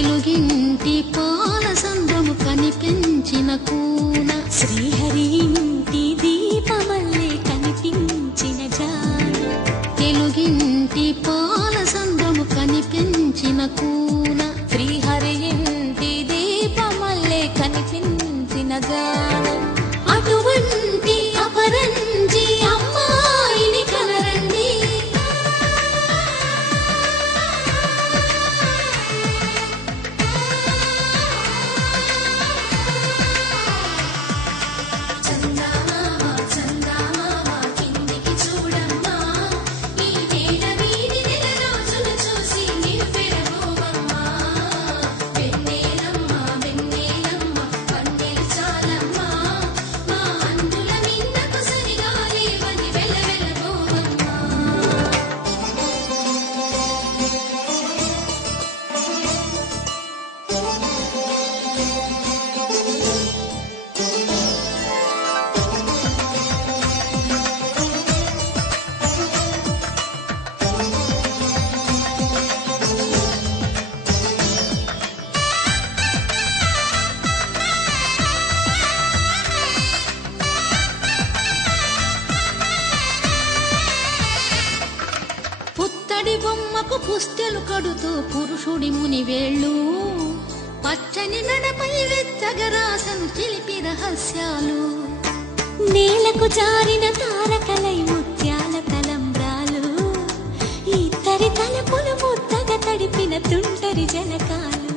తెలుగింటి పాల సంద్రము కనిపించిన కూన శ్రీహరి ఇంటి దీపమల్లే కనిపించిన జాన తెలుగింటి పాల సంద్రము కనిపించిన కూన శ్రీహరి ఇంటి దీపమల్లే కనిపించిన జాన అటువంటి అపరంజి అమ్మాయిని కనరండి పుత్తడి బొమ్మకు పుస్తెలు కడుతూ పురుషుడి ముని వేళ్ళు పచ్చని నడపై వెచ్చగరాసను చిలిపి రహస్యాలు నేలకు జారిన తారకలై ముత్యాల తలంబ్రాలు ఇద్దరి తలపులు ముద్దగా తడిపిన తుంటరి జలకాలు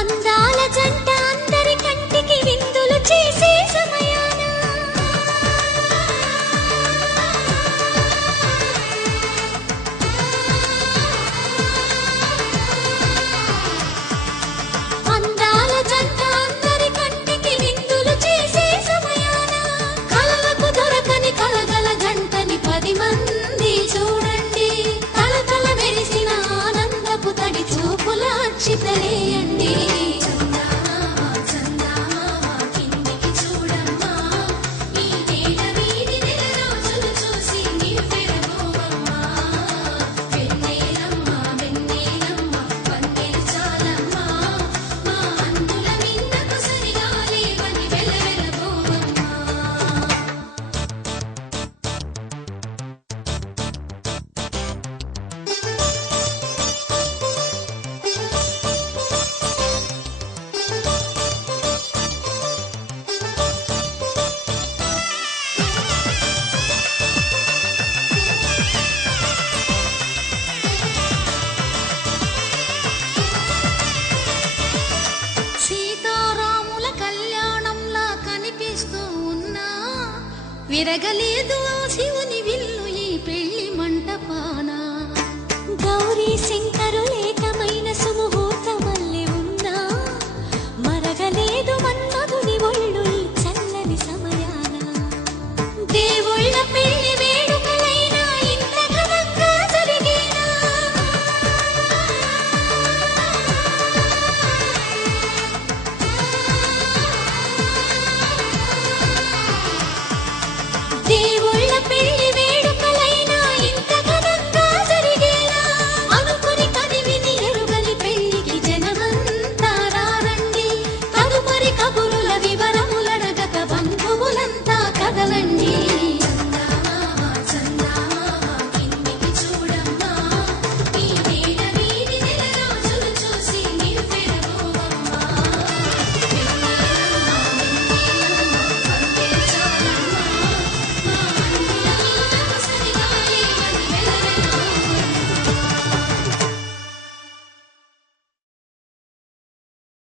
అందాల జంట అందరి కంటికి విందులు చేసే సమయాన అందాల జంట అందరి కంటికి విందులు చేసే సమయాన కలలకు దొరకని కలగల జంటని 10 మంది చూడండి తలతల మెరిసిన ఆనందపు తడి చూపుల అక్షితలేయండి సీతారాముల కళ్యాణంలా కనిపిస్తూ ఉన్నా విరగలేదు